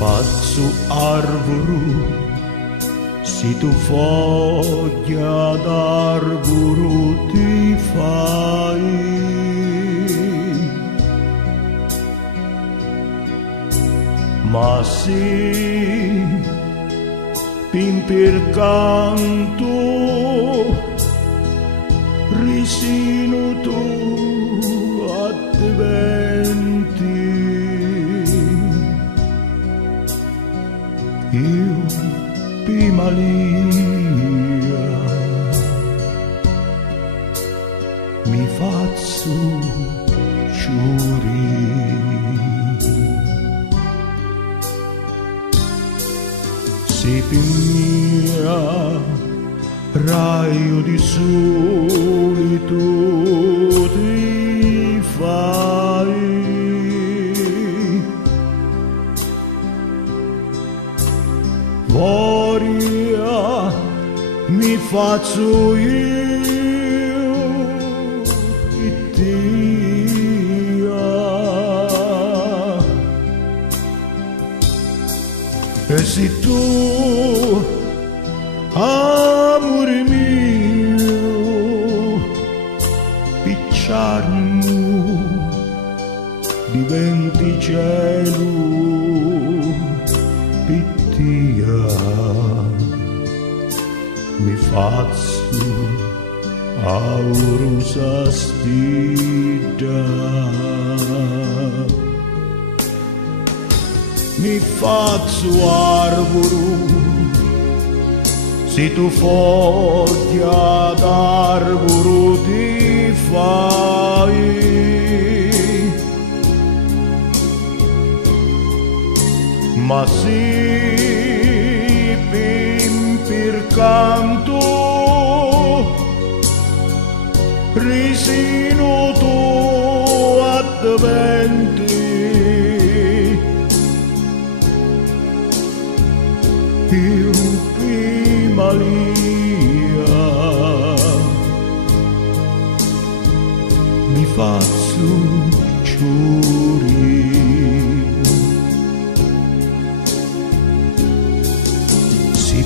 faccio arboro, se tu foglia d'arboro ti fai. Ma se pimpir canto risino tu addiventi, io Pimalia mi faccio ciuri. Se mia raio di solitudine fai, Gloria mi faccio io Tia, e se tu amore mio picciarmo diventi cielo pittia, mi faccio aurosa stida, mi faccio arboro, se tu foglia d'arboro ti fai. Ma se pimpir canto risino tu addiventi, io Pimalia mi faccio ciuri.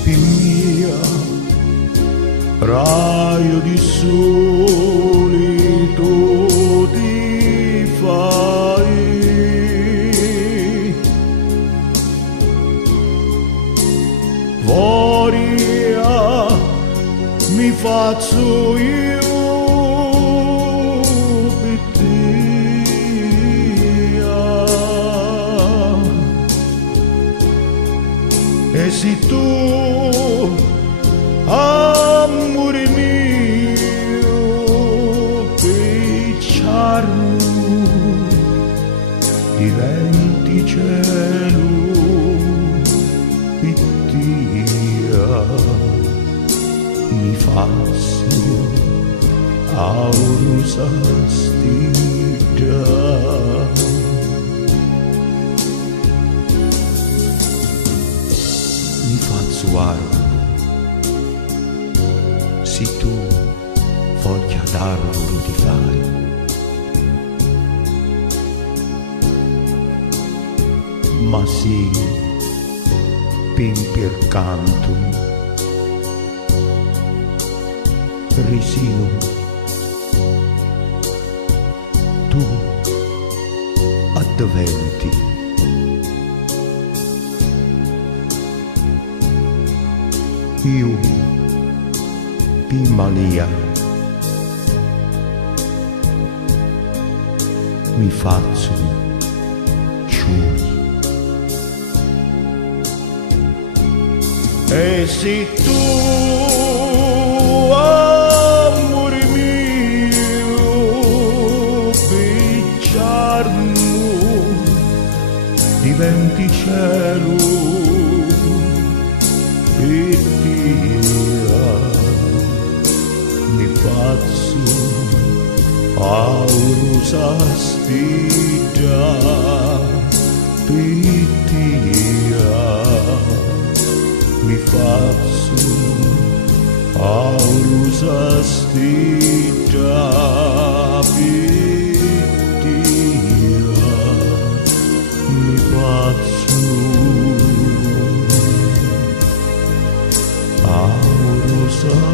Mia raio di solitudine fai, Gloria mi faccio io pittia, e se tu amore mio picciarmo diventi cielo pittia, mi faccio aurosa stida. Mi faccio arboro, se tu foglia d'arboro ti fai. Ma se pimpir canto risino tu addiventi, io Pimalia mi faccio ciuri. E se tu amore mio picciarmo diventi cielo pittia, mi faccio aurosa stida pittia, mi faccio aurosa stida pittia, mi faccio so